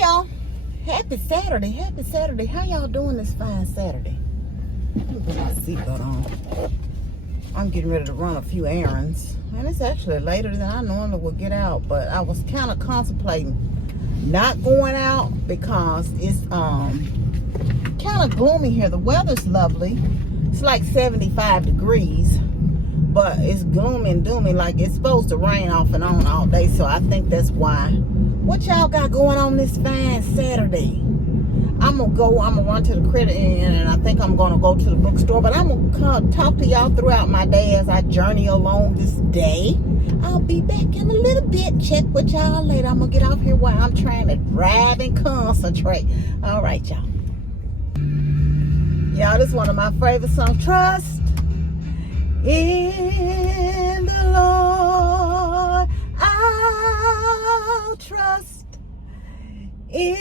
y'all. Happy Saturday. Happy Saturday. How y'all doing this fine Saturday? Let me put my seatbelt on. I'm getting ready to run a few errands. And it's actually later than I normally would get out. But I was kind of contemplating not going out because it's kind of gloomy here. The weather's lovely. It's like 75 degrees. But it's gloomy and doomy, like it's supposed to rain off and on all day. So I think that's why. What y'all got going on this fine Saturday? I'm gonna run to the credit union, and I think I'm gonna go to the bookstore. But I'm gonna come talk to y'all throughout my day as I journey along this day. I'll be back in a little bit. Check with y'all later. I'm gonna get off here while I'm trying to drive and concentrate. All right, y'all. Y'all, this is one of my favorite songs. Trust in the Lord, I'll trust in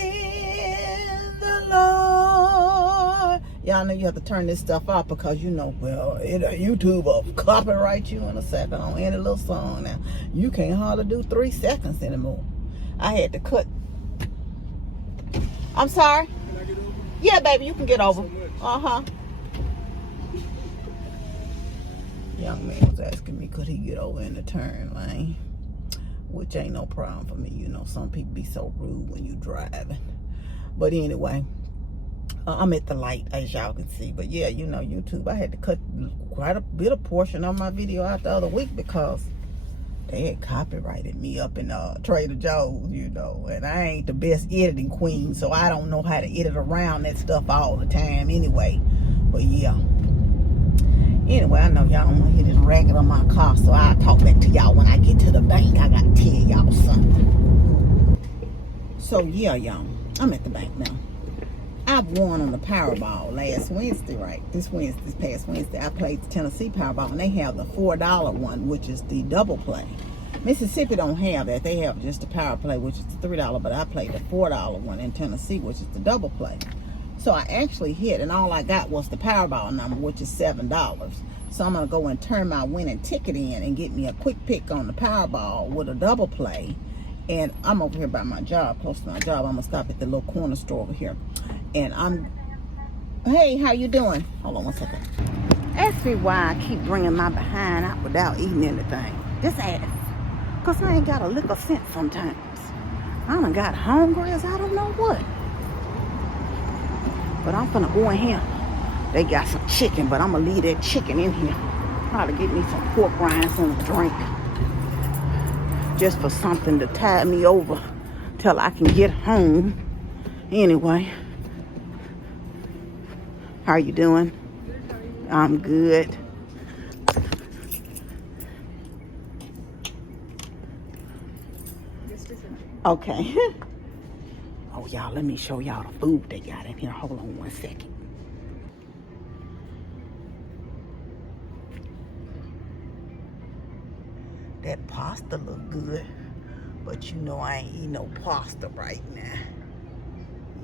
the Lord. Y'all know you have to turn this stuff off because YouTube will copyright you in a second on any little song. Now you can't hardly do 3 seconds anymore. I had to cut. I'm sorry. Can I get over? Yeah, baby, you can get over. So Young man was asking me could he get over in the turn lane, which ain't no problem for me. You know, some people be so rude when you driving. But anyway, I'm at the light, as y'all can see. But yeah, you know, YouTube, I had to cut quite a bit of portion of my video out the other week because they had copyrighted me up in Trader Joe's, you know. And I ain't the best editing queen, so I don't know how to edit around that stuff all the time anyway. But yeah. Anyway, I know y'all don't want to hear this racket on my car, so I'll talk back to y'all when I get to the bank. I got to tell y'all something. So, yeah, y'all, I'm at the bank now. I've won on the Powerball last Wednesday, right? This past Wednesday, I played the Tennessee Powerball, and they have the $4 one, which is the double play. Mississippi don't have that. They have just the Power Play, which is the $3, but I played the $4 one in Tennessee, which is the double play. So I actually hit, and all I got was the Powerball number, which is $7. So I'm going to go and turn my winning ticket in and get me a quick pick on the Powerball with a double play. And I'm over here by my job, close to my job. I'm going to stop at the little corner store over here. And hey, how you doing? Hold on one second. Ask me why I keep bringing my behind out without eating anything. Just ask. Because I ain't got a lick of sense sometimes. I done got hungry as I don't know what. But I'm finna go in here. They got some chicken, but I'm gonna leave that chicken in here. Probably get me some pork rinds and a drink. Just for something to tide me over till I can get home. Anyway. How you doing? I'm good. Okay. Oh, y'all, let me show y'all the food they got in here. Hold on one second. That pasta look good, but you know I ain't eating no pasta right now.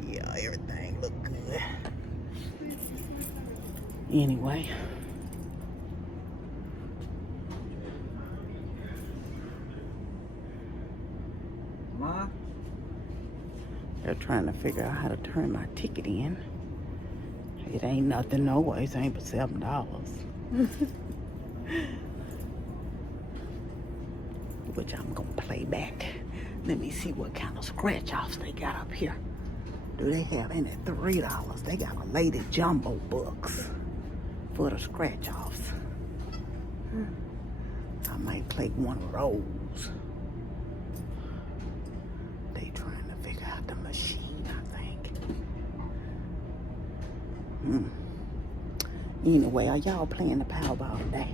Yeah, everything look good. Anyway. Ma? They're trying to figure out how to turn my ticket in. It ain't nothing, no way. It ain't but $7. Which I'm gonna play back. Let me see what kind of scratch-offs they got up here. Do they have any $3? They got a Lady Jumbo Bucks for the scratch-offs. I might play one of those. They trying to figure out the machine, I think. Anyway, are y'all playing the Powerball today?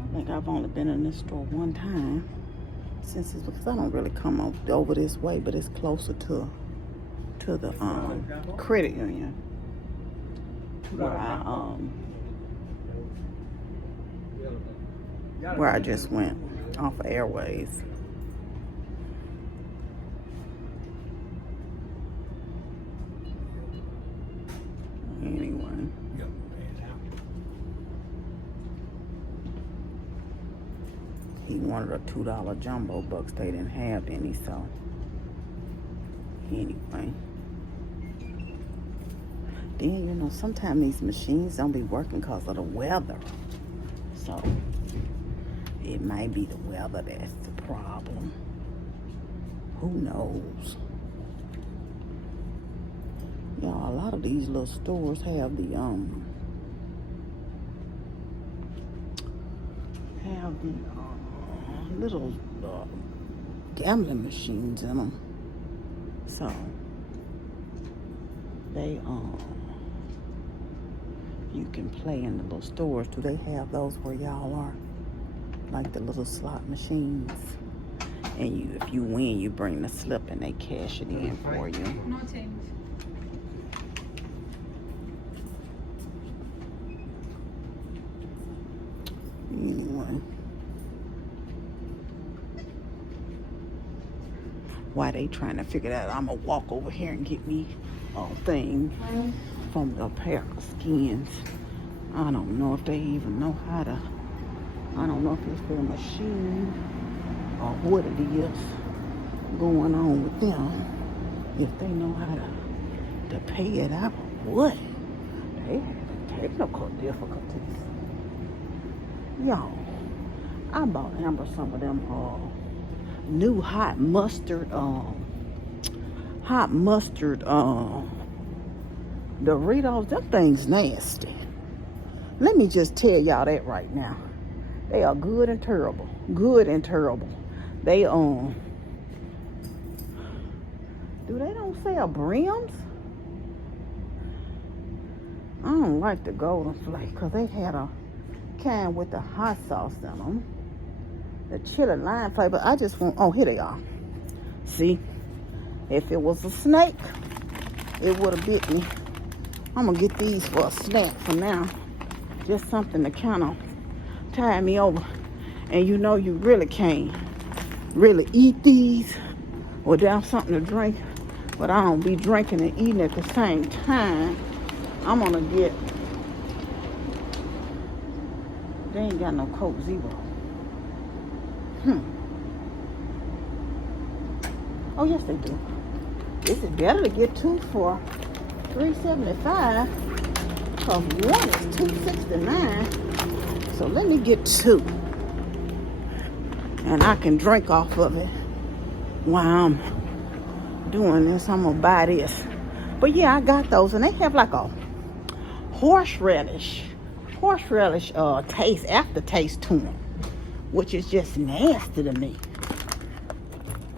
I think I've only been in this store one time since it's because I don't really come over this way, but it's closer to the credit union where I just went off of Airways. Anyway. He wanted a $2 jumbo bucks. They didn't have any, so anyway. Then, you know, sometimes these machines don't be working because of the weather. So, it might be the weather that's the problem. Who knows? You know, a lot of these little stores have the, little gambling machines in them. So, they, you can play in the little stores. Do they have those where y'all are? Like the little slot machines. And if you win, you bring the slip and they cash it in for you. No change. Anyway. Why they trying to figure that out? I'm gonna walk over here and get me a thing from the pair of skins. I don't know if they even know how to. I don't know if it's their machine or what it is going on with them. If they know how to pay it out or what. They have technical difficulties. Y'all, I bought Amber some of them new hot mustard Doritos. Them things nasty. Let me just tell y'all that right now. They are good and terrible. Good and terrible. They do they don't sell brims? I don't like the golden flake because they had a kind with the hot sauce in them. The chili lime flavor. I just want, oh, here they are. See, if it was a snake, it would have bit me. I'm gonna get these for a snack for now. Just something to kind of tide me over. And you know you really can't really eat these without something to drink. But I don't be drinking and eating at the same time. I'm gonna get, they ain't got no Coke Zero. Oh yes they do. This is better to get two for $3.75 because one is $2.69. So let me get two, and I can drink off of it while I'm doing this. I'm gonna buy this. But yeah, I got those, and they have like a horseradish aftertaste to them, which is just nasty to me.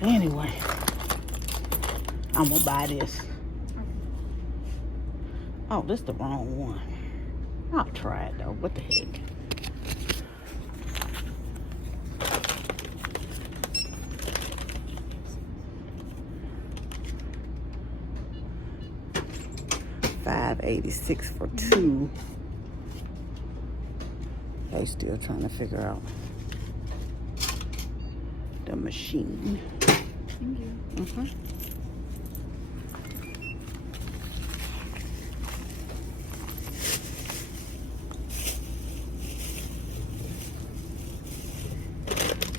Anyway, I'm gonna buy this. Oh, this is the wrong one. I'll try it though. What the heck? $5.86 for two. They still trying to figure out the machine. Thank you.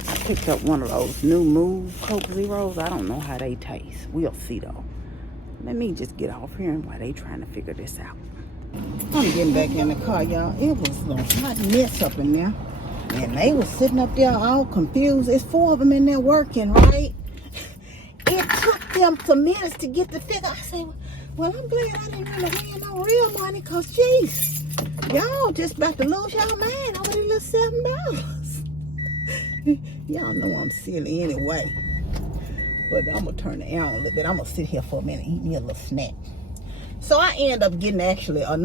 I picked up one of those new Move Coke Zeros. I don't know how they taste. We'll see though. Let me just get off here and while they trying to figure this out. I'm getting back in the car, y'all. It was a hot mess up in there. And they was sitting up there all confused. It's 4 of them in there working, right? It took them some minutes to get the figure. I said, well, I'm glad I didn't really win no real money because, jeez, y'all just about to lose y'all mind over these little $7. Y'all know I'm silly anyway. But I'm going to turn the air on a little bit. I'm going to sit here for a minute and eat me a little snack. So I end up getting actually a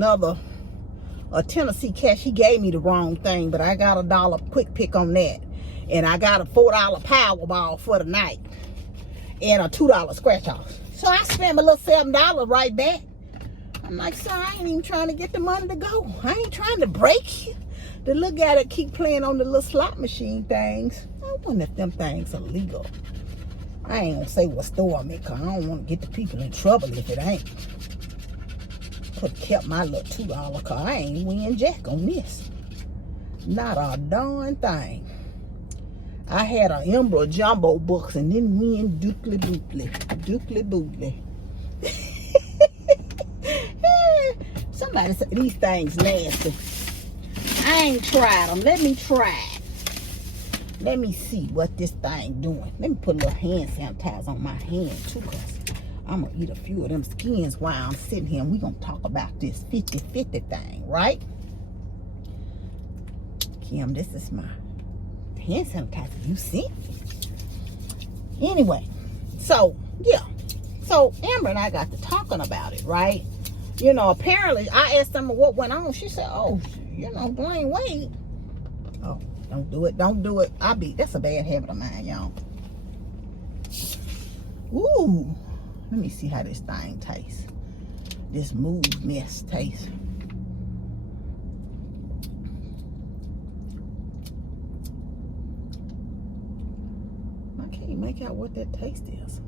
Tennessee Cash. He gave me the wrong thing, but I got $1 quick pick on that. And I got a $4 Powerball for the night. And a $2 scratch off. So I spent my little $7 right back. I'm like, son, I ain't even trying to get the money to go. I ain't trying to break you. The little guy that keep playing on the little slot machine things, I wonder if them things are legal. I ain't gonna say what store I'm in, because I don't want to get the people in trouble if it ain't. Could have kept my little $2 car. I ain't win jack on this. Not a darn thing. I had a Ember jumbo books and then win dookly bootly. Somebody said these things nasty. I ain't tried them. Let me try. Let me see what this thing doing. Let me put a little hand sanitizer on my hand too, cause I'm gonna eat a few of them skins while I'm sitting here and we gonna talk about this 50-50 thing, right? Kim, this is my hand sanitizer. You see? Anyway, so yeah. So Amber and I got to talking about it, right? You know, apparently I asked them what went on. She said, oh, you know, Dwayne Wade. Oh, don't do it. Don't do it. That's a bad habit of mine, y'all. Ooh. Let me see how this thing tastes. This move mess tastes. I can't make out what that taste is.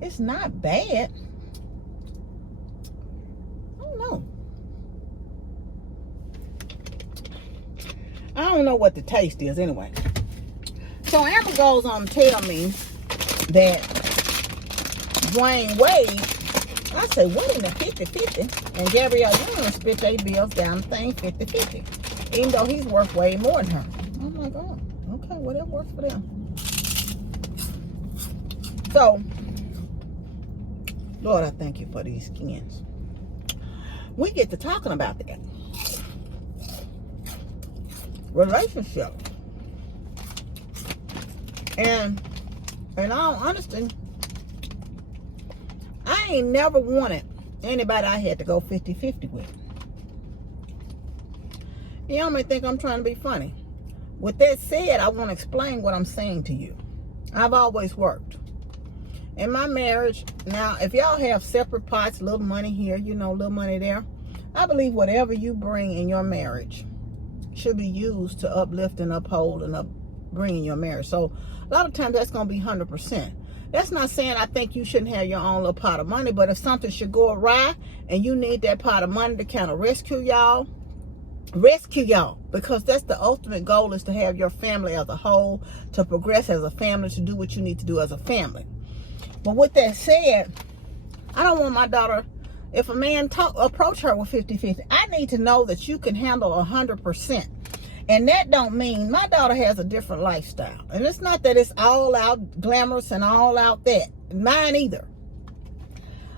It's not bad. I don't know. I don't know what the taste is anyway. So Amber goes on to tell me that Dwayne Wade, I say, what in the 50-50? And Gabrielle Union split their bills down the thing 50-50. Even though he's worth way more than her. I'm like, oh, okay, whatever works for them. So, Lord, I thank you for these skins. We get to talking about that. Relationship. And in all honesty, I ain't never wanted anybody I had to go 50-50 with. Y'all may think I'm trying to be funny. With that said, I want to explain what I'm saying to you. I've always worked. In my marriage, now, if y'all have separate pots, little money here, you know, little money there, I believe whatever you bring in your marriage should be used to uplift and uphold and bring in your marriage. So a lot of times that's going to be 100%. That's not saying I think you shouldn't have your own little pot of money, but if something should go awry and you need that pot of money to kind of rescue y'all, because that's the ultimate goal, is to have your family as a whole, to progress as a family, to do what you need to do as a family. But with that said, I don't want my daughter, if a man approach her with 50-50, I need to know that you can handle 100%. And that don't mean, my daughter has a different lifestyle. And it's not that it's all out glamorous and all out that. Mine either.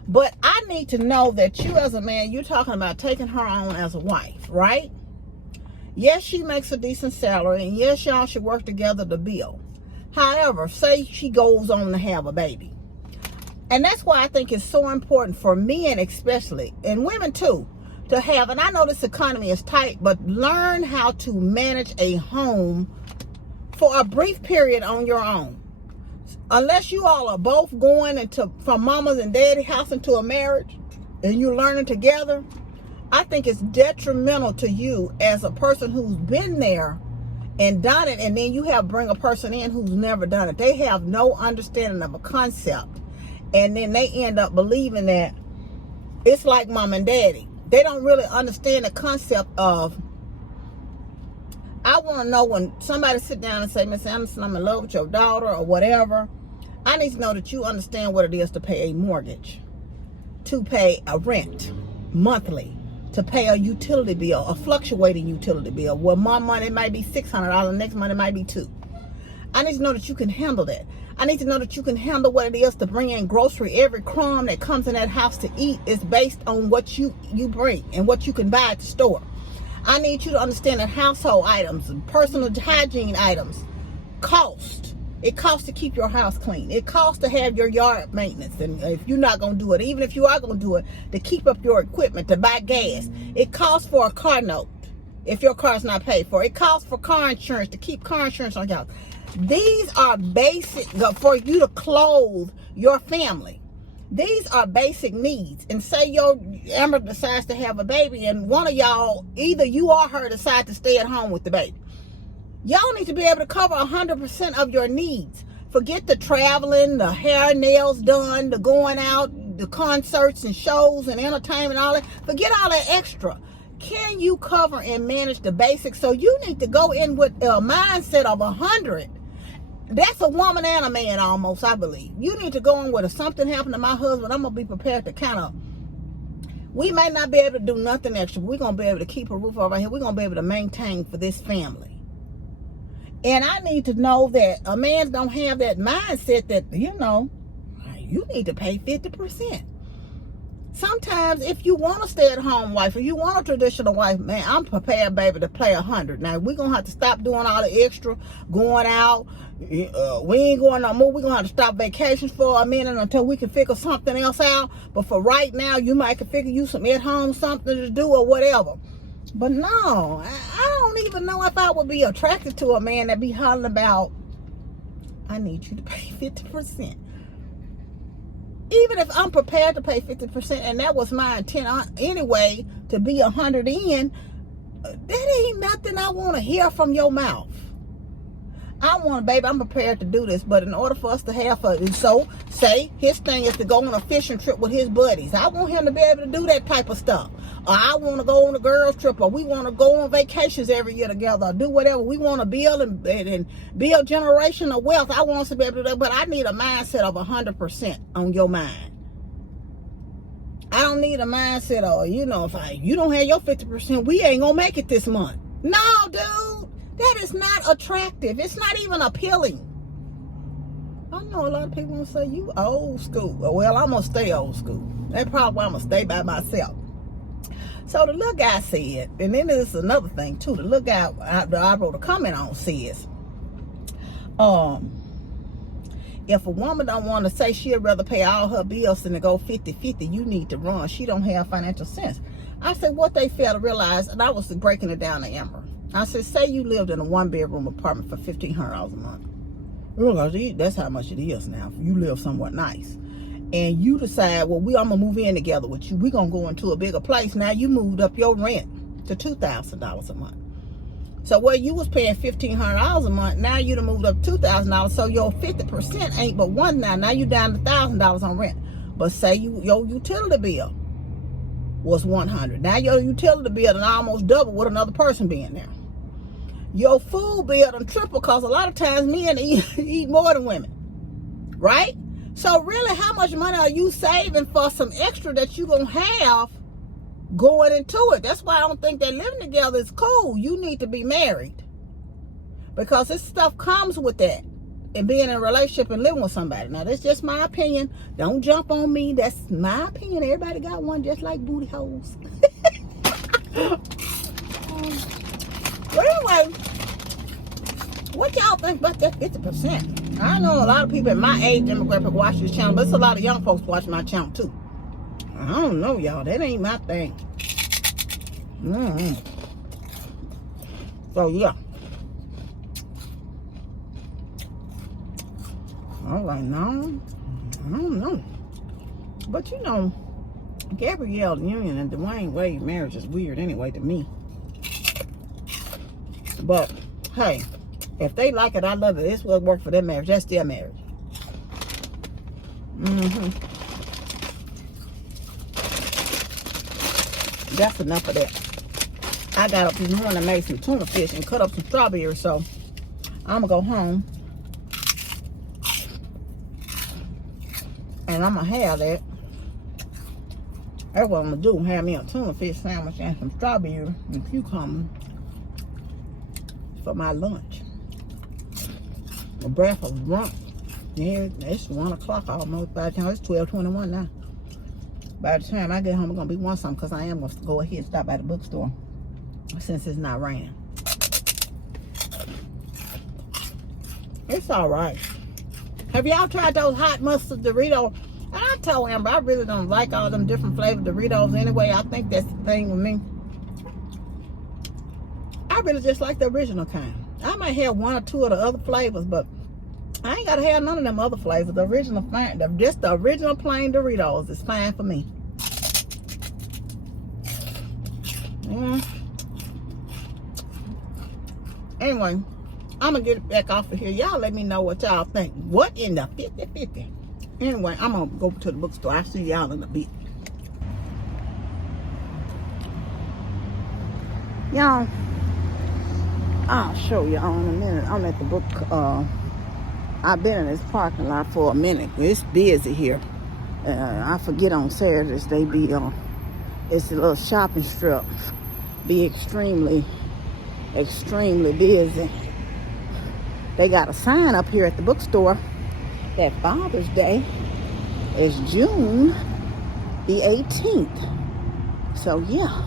But I need to know that you as a man, you're talking about taking her on as a wife, right? Yes, she makes a decent salary. And yes, y'all should work together to build. However, say she goes on to have a baby. And that's why I think it's so important for men especially, and women too, to have, and I know this economy is tight, but learn how to manage a home for a brief period on your own. Unless you all are both going from mama's and daddy's house into a marriage, and you're learning together, I think it's detrimental to you as a person who's been there and done it, and then you bring a person in who's never done it. They have no understanding of a concept. And then they end up believing that it's like mom and daddy. They don't really understand the concept of, I want to know when somebody sit down and say, Miss Anderson, I'm in love with your daughter or whatever. I need to know that you understand what it is to pay a mortgage, to pay a rent monthly, to pay a utility bill, a fluctuating utility bill. Well, one month it might be $600, next month it might be $200. I need to know that you can handle that. I need to know that you can handle what it is to bring in grocery. Every crumb that comes in that house to eat is based on what you bring and what you can buy at the store. I need you to understand that household items and personal hygiene items cost. It costs to keep your house clean. It costs to have your yard maintenance. And if you're not going to do it, even if you are going to do it, to keep up your equipment, to buy gas. It costs for a car note if your car's not paid for. It costs for car insurance, to keep car insurance on your house. These are basic for you to clothe your family. These are basic needs. And say your Amber decides to have a baby and one of y'all, either you or her, decide to stay at home with the baby. Y'all need to be able to cover 100% of your needs. Forget the traveling, the hair, nails done, the going out, the concerts and shows and entertainment, all that. Forget all that extra. can you cover and manage the basics? So you need to go in with a mindset of 100. That's a woman and a man almost, I believe. You need to go in with if something happened to my husband, I'm going to be prepared to kind of, we may not be able to do nothing extra, but we're going to be able to keep a roof over our head. We're going to be able to maintain for this family. And I need to know that a man don't have that mindset that, you know, you need to pay 50%. Sometimes if you want a stay-at-home wife or you want a traditional wife, man, I'm prepared, baby, to play 100. Now, we're going to have to stop doing all the extra, going out. We ain't going no more. We're going to have to stop vacations for a minute until we can figure something else out. But for right now, you might can figure you some at-home something to do or whatever. But no, I don't even know if I would be attracted to a man that be hollering about, I need you to pay 50%. Even if I'm prepared to pay 50%, and that was my intent anyway, to be 100 in, that ain't nothing I want to hear from your mouth. I want, baby, I'm prepared to do this, but in order for us to have so say his thing is to go on a fishing trip with his buddies. I want him to be able to do that type of stuff. Or I want to go on a girls trip, or we want to go on vacations every year together, or do whatever. We want to build and build generational wealth. I want us to be able to do that, but I need a mindset of 100% on your mind. I don't need a mindset of, you know, if you don't have your 50%, we ain't going to make it this month. No, dude. That is not attractive. It's not even appealing. I know a lot of people will say, you old school. Well, I'm going to stay old school. That's probably why I'm going to stay by myself. So the little guy said, and then there's another thing too. The little guy I wrote a comment on says, if a woman don't want to say she'd rather pay all her bills than to go 50-50, you need to run. She don't have financial sense. I said, what they fail to realize, and I was breaking it down to Amber. I said, say you lived in a one-bedroom apartment for $1,500 a month. Look, that's how much it is now. You live somewhat nice. And you decide, well, I'm going to move in together with you. We're going to go into a bigger place. Now you moved up your rent to $2,000 a month. So where you was paying $1,500 a month, now you done moved up $2,000. So your 50% ain't but one now. Now you down to $1,000 on rent. But say your utility bill was $100. Now your utility bill done almost double with another person being there. Your food bill done triple, because a lot of times men eat more than women. Right? So really, how much money are you saving for some extra that you going to have going into it? That's why I don't think that living together is cool. You need to be married. Because this stuff comes with that. And being in a relationship and living with somebody. Now, that's just my opinion. Don't jump on me. That's my opinion. Everybody got one, just like booty holes. But anyway, what y'all think about that 50%? I know a lot of people in my age demographic watch this channel, but it's a lot of young folks watching my channel too. I don't know, y'all. That ain't my thing. So, yeah. All right, no. I don't know. But, you know, Gabrielle Union and Dwayne Wade marriage is weird anyway to me. But, hey, if they like it, I love it. It's what worked for their marriage. That's their marriage. That's enough of that. I got up this morning and made some tuna fish and cut up some strawberries, so I'm going to go home. And I'm going to have that. That's what I'm going to do. Have me a tuna fish sandwich and some strawberry and cucumber for my lunch. My breakfast brunch. Yeah, it's 1 o'clock almost. By the time it's 12:21 now. By the time I get home, I'm going to be want something, because I am going to go ahead and stop by the bookstore since it's not raining. It's all right. Have y'all tried those hot mustard Doritos? And I told Amber, I really don't like all them different flavored Doritos anyway. I think that's the thing with me. I really just like the original kind. I might have 1 or 2 of the other flavors, but I ain't got to have none of them other flavors. The original fine, just the original plain Doritos is fine for me. Anyway, I'm going to get it back off of here. Y'all let me know what y'all think. What in the 50-50? Anyway, I'm going to go to the bookstore. I'll see y'all in a bit. Y'all, I'll show y'all in a minute. I'm at the book. I've been in this parking lot for a minute. It's busy here. I forget on Saturdays they be it's a little shopping strip. Be extremely busy. They got a sign up here at the bookstore that Father's Day is June the 18th. So yeah,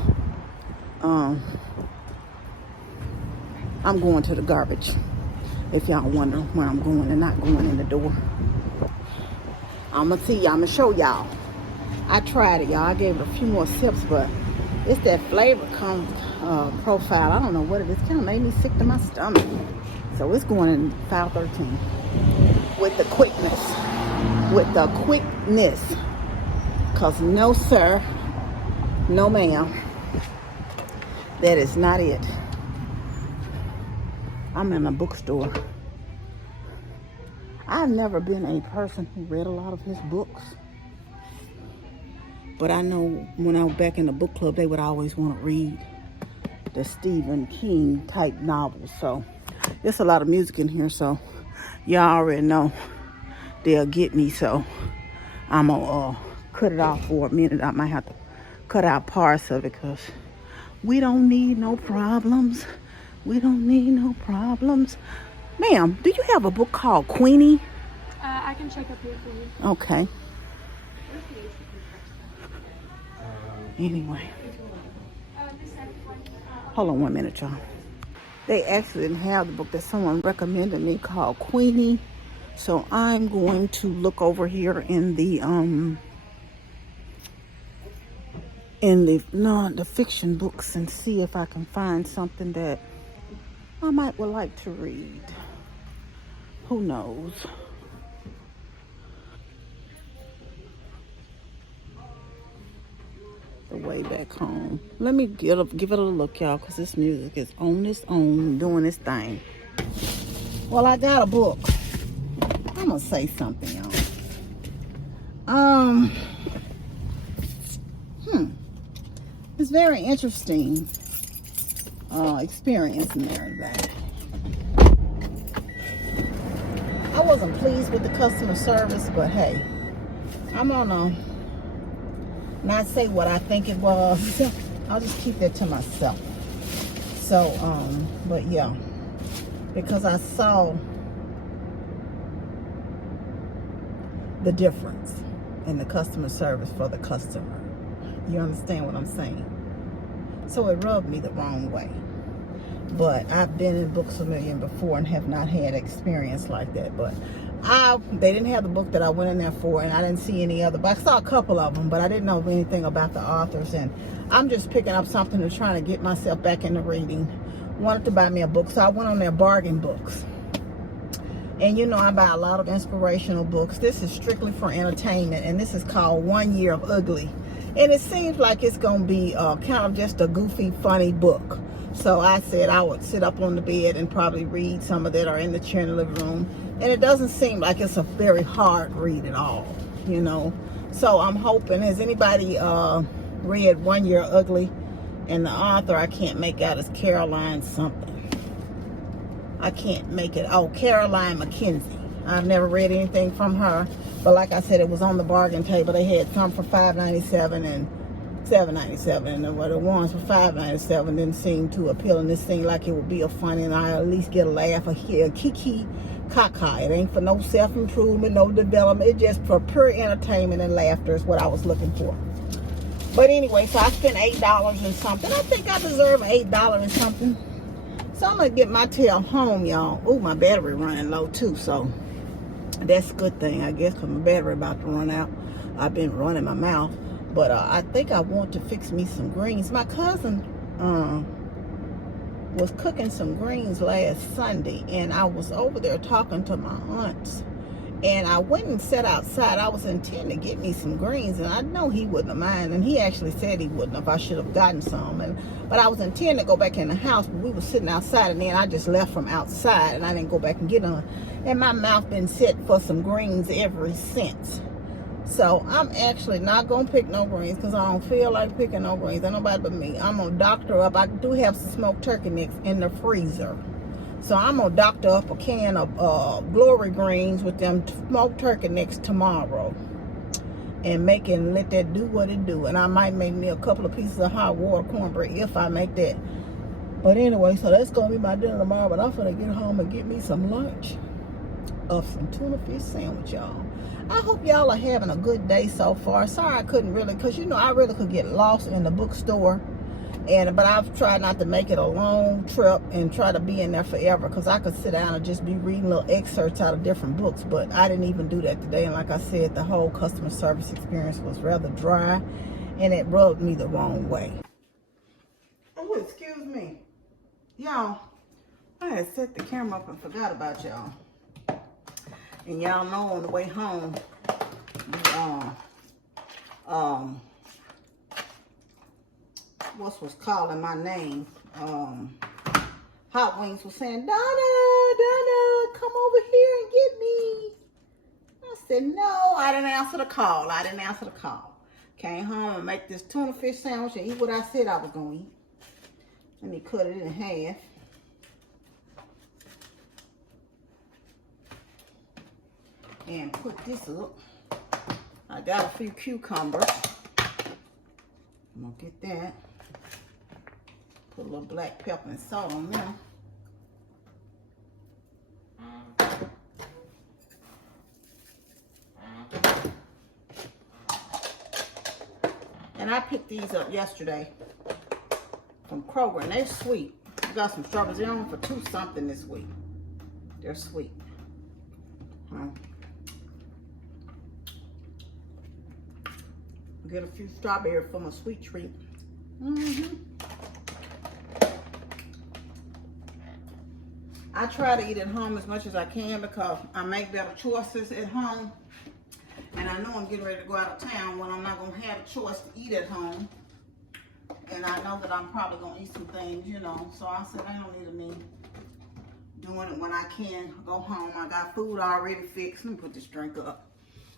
I'm going to the garbage. If y'all wonder where I'm going and not going in the door, I'm gonna show y'all. I tried it, y'all. I gave it a few more sips, but it's that flavor profile. I don't know what it is. Kind of made me sick to my stomach. So it's going in 513 with the quickness. Cause no sir, no ma'am, that is not it. I'm in a bookstore. I've never been a person who read a lot of his books. But I know when I was back in the book club, they would always want to read the Stephen King type novels. So there's a lot of music in here. So y'all already know they'll get me. So I'm going to cut it off for a minute. I might have to cut out parts of it because we don't need no problems. We don't need no problems. Ma'am, do you have a book called Queenie? I can check up here for you. Okay. Anyway. Hold on 1 minute, y'all. They actually didn't have the book that someone recommended me called Queenie. So I'm going to look over here in the fiction books and see if I can find something that I would like to read. Who knows? The way back home. Let me give it a look, y'all, because this music is on its own, doing its thing. Well, I got a book. I'm gonna say something, y'all. It's very interesting experience and everything. I wasn't pleased with the customer service, but hey, I'm gonna not say what I think it was. I'll just keep that to myself. So, but yeah, because I saw the difference in the customer service for the customer. You understand what I'm saying? So it rubbed me the wrong way. But I've been in Books A Million before and have not had experience like that. But they didn't have the book that I went in there for, and I didn't see any other. But I saw a couple of them, but I didn't know anything about the authors. And I'm just picking up something and trying to get myself back into reading. Wanted to buy me a book, so I went on their bargain books. And you know, I buy a lot of inspirational books. This is strictly for entertainment, and this is called 1 Year of Ugly. And it seems like it's going to be kind of just a goofy, funny book. So I said I would sit up on the bed and probably read some of that, or in the chair in the living room. And it doesn't seem like it's a very hard read at all, you know. So I'm hoping, has anybody read 1 Year Ugly? And the author I can't make out is Caroline something. I can't make it. Oh, Caroline McKenzie. I've never read anything from her. But like I said, it was on the bargain table. They had some for $5.97 and $7.97, and what the ones for $5.97 didn't seem too appealing. This seemed like it would be a funny, and I at least get a laugh, a kiki kaka. It ain't for no self-improvement, no development. It's just for pure entertainment and laughter is what I was looking for. But anyway, so I spent $8 and something. I think I deserve $8 and something. So I'm gonna get my tail home, y'all. Oh, my battery running low too, so that's a good thing, I guess, because my battery about to run out. I've been running my mouth. But I think I want to fix me some greens. My cousin was cooking some greens last Sunday, and I was over there talking to my aunts. And I went and sat outside. I was intending to get me some greens, and I know he wouldn't have minded. And he actually said he wouldn't if I should have gotten some. But I was intending to go back in the house, but we were sitting outside, and then I just left from outside, and I didn't go back and get them. And my mouth been set for some greens ever since. So I'm actually not gonna pick no greens because I don't feel like picking no greens. Ain't nobody but me. I'm gonna doctor up. I do have some smoked turkey necks in the freezer. So I'm gonna doctor up a can of glory greens with them smoked turkey necks tomorrow. And make it and let that do what it do. And I might make me a couple of pieces of hot water cornbread if I make that. But anyway, so that's gonna be my dinner tomorrow. But I'm gonna get home and get me some lunch of some tuna fish sandwich, y'all. I hope y'all are having a good day so far. Sorry I couldn't really, because you know I really could get lost in the bookstore. But I've tried not to make it a long trip and try to be in there forever, because I could sit down and just be reading little excerpts out of different books. But I didn't even do that today. And like I said, the whole customer service experience was rather dry, and it rubbed me the wrong way. Oh, excuse me. Y'all, I had set the camera up and forgot about y'all. And y'all know on the way home, was calling my name. Hot Wings was saying, Donna, come over here and get me. I said, no, I didn't answer the call. Came home and make this tuna fish sandwich and eat what I said I was going to eat. Let me cut it in half. And put this up. I got a few cucumbers. I'm going to get that. Put a little black pepper and salt on them. And I picked these up yesterday from Kroger, and they're sweet. I got some strawberries. They're on for $2 something this week. They're sweet. Get a few strawberries for my sweet treat. I try to eat at home as much as I can because I make better choices at home. And I know I'm getting ready to go out of town when I'm not going to have a choice to eat at home. And I know that I'm probably going to eat some things, you know. So I said, I don't need me doing it when I can go home. I got food already fixed. Let me put this drink up.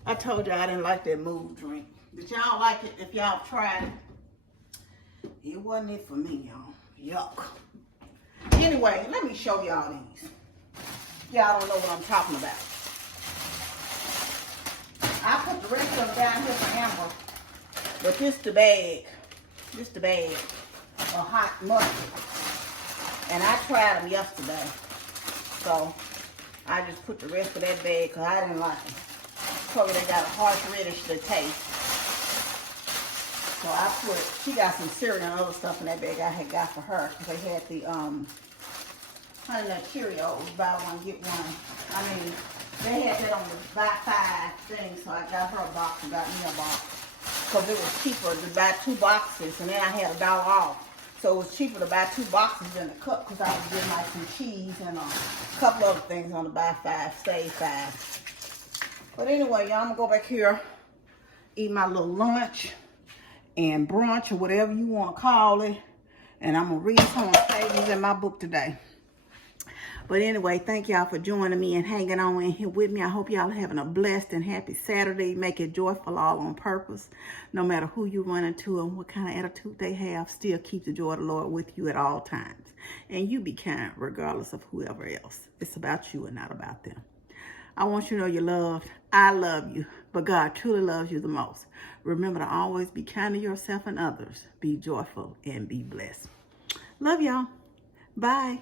I told you I didn't like that Move drink. Did y'all like it if y'all tried it? It wasn't it for me, y'all. Yuck. Anyway, let me show y'all these. Y'all don't know what I'm talking about. I put the rest of them down here for Amber. But this the bag. This the bag of hot mustard. And I tried them yesterday. So I just put the rest of that bag because I didn't like them. Probably they got a harsh reddish to taste. So I put, she got some cereal and other stuff in that bag I had got for her. They had the Honey Nut Cheerios, buy one, get one. I mean, they had that on the buy 5 thing, so I got her a box and got me a box. Because it was cheaper to buy 2 boxes, and then I had $1 off. So it was cheaper to buy 2 boxes than a cup, because I was getting like some cheese and a couple other things on the buy 5, save 5. But anyway, y'all, I'm going to go back here, eat my little lunch and brunch or whatever you want to call it. And I'm going to read some of the pages in my book today. But anyway, thank y'all for joining me and hanging on in here with me. I hope y'all are having a blessed and happy Saturday. Make it joyful all on purpose. No matter who you run into and what kind of attitude they have, still keep the joy of the Lord with you at all times. And you be kind regardless of whoever else. It's about you and not about them. I want you to know you're loved. I love you, but God truly loves you the most. Remember to always be kind to yourself and others. Be joyful and be blessed. Love y'all. Bye.